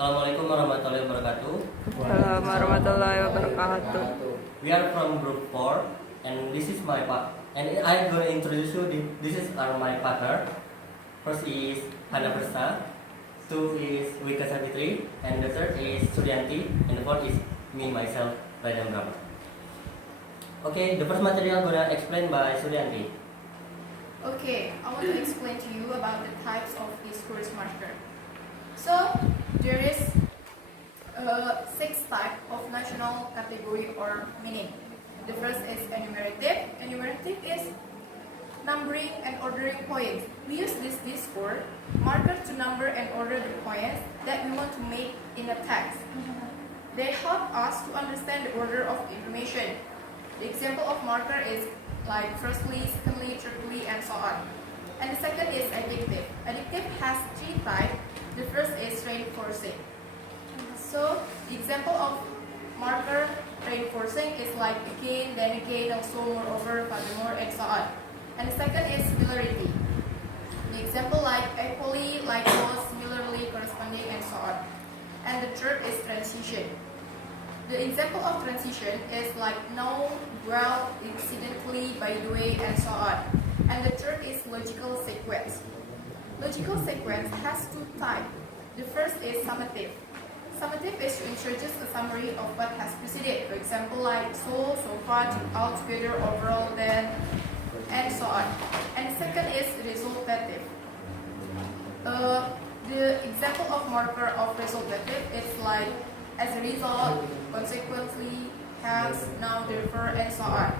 Assalamualaikum warahmatullahi wabarakatuh. Assalamualaikum warahmatullahi wabarakatuh. We are from group 4 and this is my part. And I'm going to introduce you. This is my partner. First is Hanna firsta, 2 is Wike safitri, and the third is Suryanti, and the fourth is me myself, Raden brama. Okay, the first material gonna explain by Suryanti. Okay, I want to explain to you about the types of discourse marker. So, there is 6 types of national category or meaning. The first is enumerative. Enumerative is numbering and ordering points. We use this discourse marker to number and order the points that we want to make in a text. They help us to understand the order of information. The example of marker is like firstly, secondly, thirdly, and so on. And the second is adjective. Adjective has 3 types. The first is reinforcing. So the example of marker reinforcing is like again, then again, also, moreover, furthermore, and so on. And the second is similarity. The example like equally, like close, similarly, corresponding, and so on. And the third is transition. The example of transition is like no, well, incidentally, by the way, and so on. And the third is logical sequence. Logical sequence has 2 types. The first is summative. Summative is to introduce a summary of what has preceded. For example, like so far, altogether, overall, then, and so on. And the second is resultative. The example of marker of resultative is like as a result, consequently, hence, now, therefore, and so on.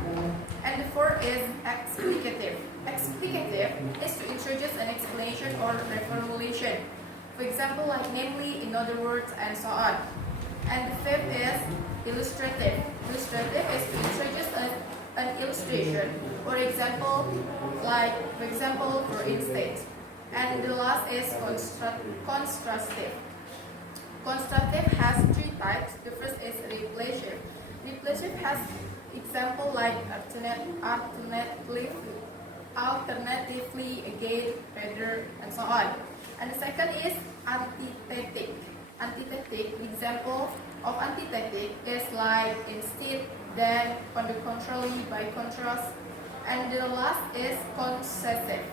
And the fourth is explicative. Explicative is to introduce an explanation or reformulation. For example, like namely, in other words, and so on. And the fifth is illustrative. Illustrative is to introduce an illustration or example, like, for example, for instance. And the last is constructive. Constructive has 3 types. The first is replacive. Replacive has example like alternatively, again, rather, and so on. And the second is antithetic. Antithetic example of antithetic is like instead, then, on the contrary, by contrast. And the last is concessive.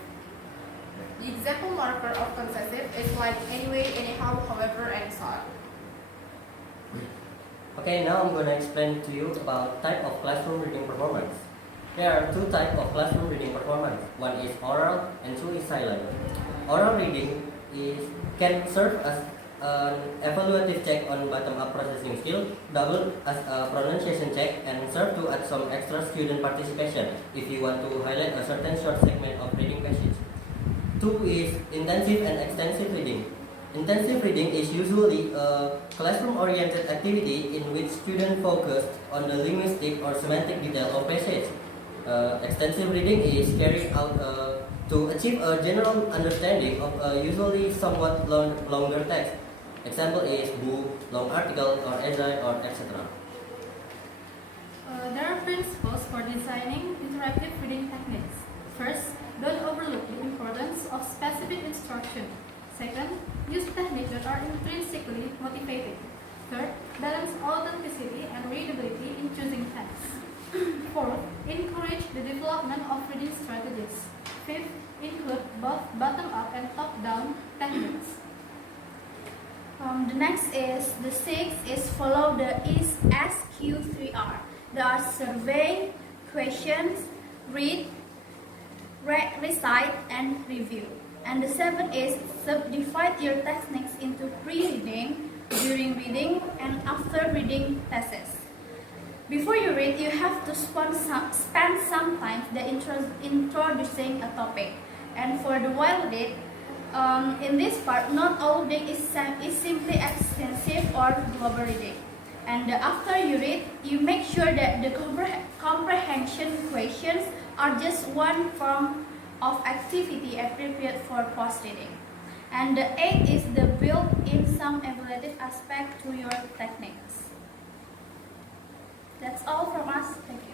The example marker of concessive is like anyway, anyhow, however, and so on. Okay, now I'm gonna explain to you about type of classroom reading performance. There are 2 types of classroom reading performance. One is oral and 2 is silent. Oral reading can serve as an evaluative check on bottom-up processing skill, double as a pronunciation check, and serve to add some extra student participation if you want to highlight a certain short segment of reading passage. 2 is intensive and extensive reading. Intensive reading is usually a classroom-oriented activity in which students focus on the linguistic or semantic detail of passage. Extensive reading is carried out to achieve a general understanding of a usually somewhat longer text. Example is book, long article, or essay, or etc. There are principles for designing interactive reading techniques. First, don't overlook the importance of specific instruction. Second, use techniques that are intrinsically motivating. Third, balance authenticity and readability in choosing texts. Fourth, encourage the development of reading strategies. Fifth, include both bottom-up and top-down techniques. The next is, the 6th is follow the SQ3R. There are survey, questions, read, recite, and review. And the 7th is subdivide your techniques into pre-reading, during reading, and after reading passages. Before you read, you have to spend some time introducing a topic. And for the while read, in this part, not all reading is simply extensive or global reading. And after you read, you make sure that the comprehension questions are just one form of activity appropriate for post-reading. And the 8th is the build in some evaluative aspect to your techniques. That's all from us. Thank you.